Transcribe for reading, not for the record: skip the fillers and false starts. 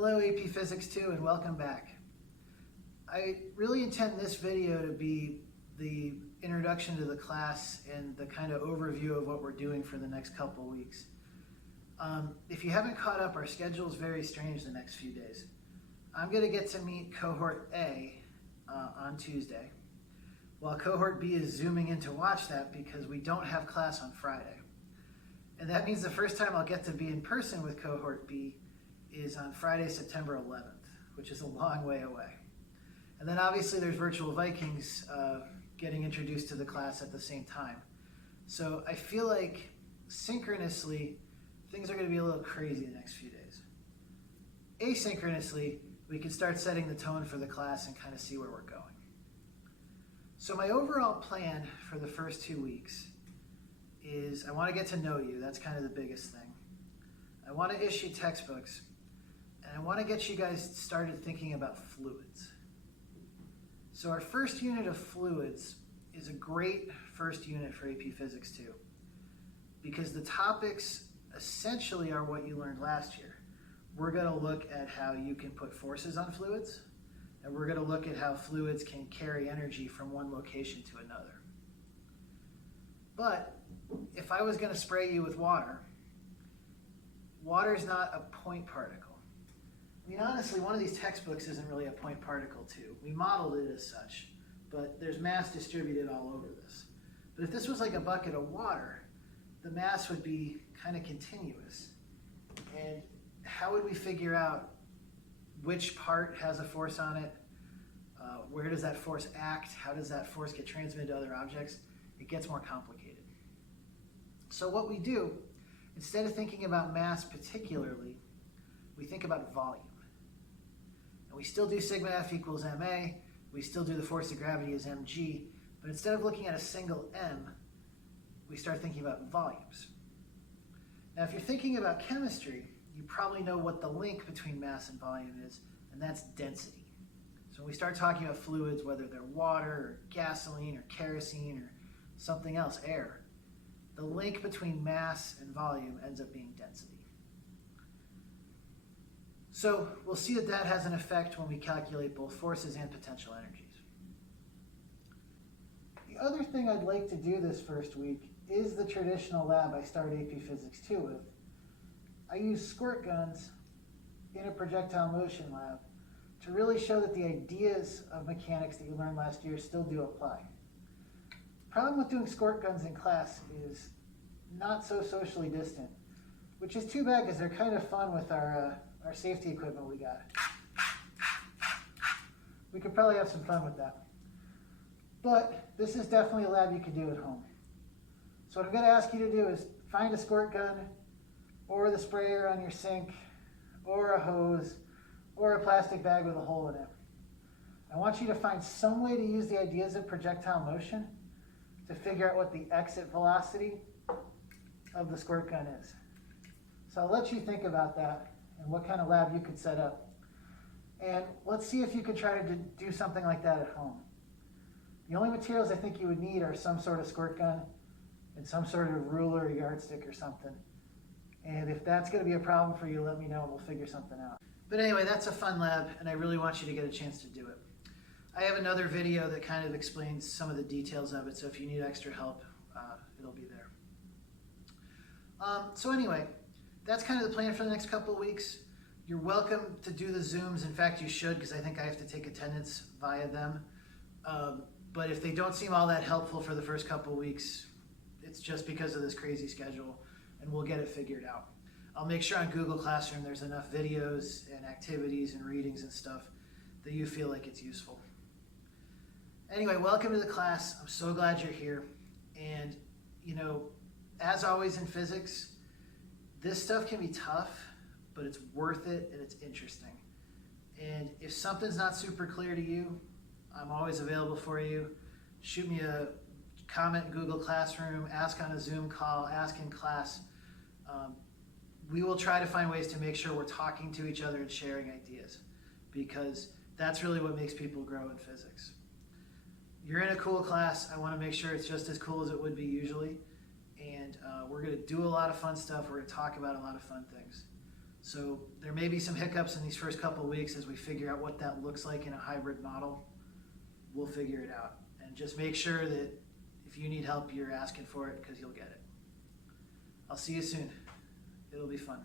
Hello AP Physics 2 and welcome back. I really intend this video to be the introduction to the class and the kind of overview of what we're doing for the next couple weeks. If you haven't caught up, our schedule is very strange the next few days. I'm going to get to meet Cohort A on Tuesday, while Cohort B is zooming in to watch that because we don't have class on Friday. And that means the first time I'll get to be in person with Cohort B is on Friday, September 11th, which is a long way away. And then obviously there's Virtual Vikings getting introduced to the class at the same time. So I feel like synchronously, things are going to be a little crazy the next few days. Asynchronously, we can start setting the tone for the class and kind of see where we're going. So my overall plan for the first 2 weeks is I want to get to know you. That's kind of the biggest thing. I want to issue textbooks, and I want to get you guys started thinking about fluids. So our first unit of fluids is a great first unit for AP Physics 2 because the topics essentially are what you learned last year. We're going to look at how you can put forces on fluids, and we're going to look at how fluids can carry energy from one location to another. But if I was going to spray you with water, water is not a point particle. I mean, honestly, one of these textbooks isn't really a point particle too. We modeled it as such, but there's mass distributed all over this. But if this was like a bucket of water, the mass would be kind of continuous. And how would we figure out which part has a force on it? Where does that force act? How does that force get transmitted to other objects? It gets more complicated. So what we do, instead of thinking about mass particularly, we think about volume. And we still do sigma F equals ma, we still do the force of gravity as mg, but instead of looking at a single m, we start thinking about volumes. Now if you're thinking about chemistry, you probably know what the link between mass and volume is, and that's density. So when we start talking about fluids, whether they're water or gasoline or kerosene or something else, air, the link between mass and volume ends up being density. So we'll see that that has an effect when we calculate both forces and potential energies. The other thing I'd like to do this first week is the traditional lab I start AP Physics 2 with. I use squirt guns in a projectile motion lab to really show that the ideas of mechanics that you learned last year still do apply. The problem with doing squirt guns in class is not so socially distant, which is too bad because they're kind of fun with our safety equipment we got. We could probably have some fun with that. But this is definitely a lab you could do at home. So what I'm going to ask you to do is find a squirt gun or the sprayer on your sink or a hose or a plastic bag with a hole in it. I want you to find some way to use the ideas of projectile motion to figure out what the exit velocity of the squirt gun is. So I'll let you think about that and what kind of lab you could set up. And let's see if you could try to do something like that at home. The only materials I think you would need are some sort of squirt gun and some sort of ruler or yardstick or something. And if that's going to be a problem for you, let me know and we'll figure something out. But anyway, that's a fun lab and I really want you to get a chance to do it. I have another video that kind of explains some of the details of it, so if you need extra help, it'll be there. So anyway, that's kind of the plan for the next couple of weeks. You're welcome to do the Zooms. In fact, you should, because I think I have to take attendance via them. But if they don't seem all that helpful for the first couple of weeks, it's just because of this crazy schedule, and we'll get it figured out. I'll make sure on Google Classroom there's enough videos and activities and readings and stuff that you feel like it's useful. Anyway, welcome to the class. I'm so glad you're here. And, you know, as always in physics, this stuff can be tough, but it's worth it and it's interesting. And if something's not super clear to you, I'm always available for you. Shoot me a comment in Google Classroom, ask on a Zoom call, ask in class. We will try to find ways to make sure we're talking to each other and sharing ideas, because that's really what makes people grow in physics. You're in a cool class. I want to make sure it's just as cool as it would be usually. And we're going to do a lot of fun stuff. We're going to talk about a lot of fun things. So there may be some hiccups in these first couple of weeks as we figure out what that looks like in a hybrid model. We'll figure it out. And just make sure that if you need help, you're asking for it, because you'll get it. I'll see you soon. It'll be fun.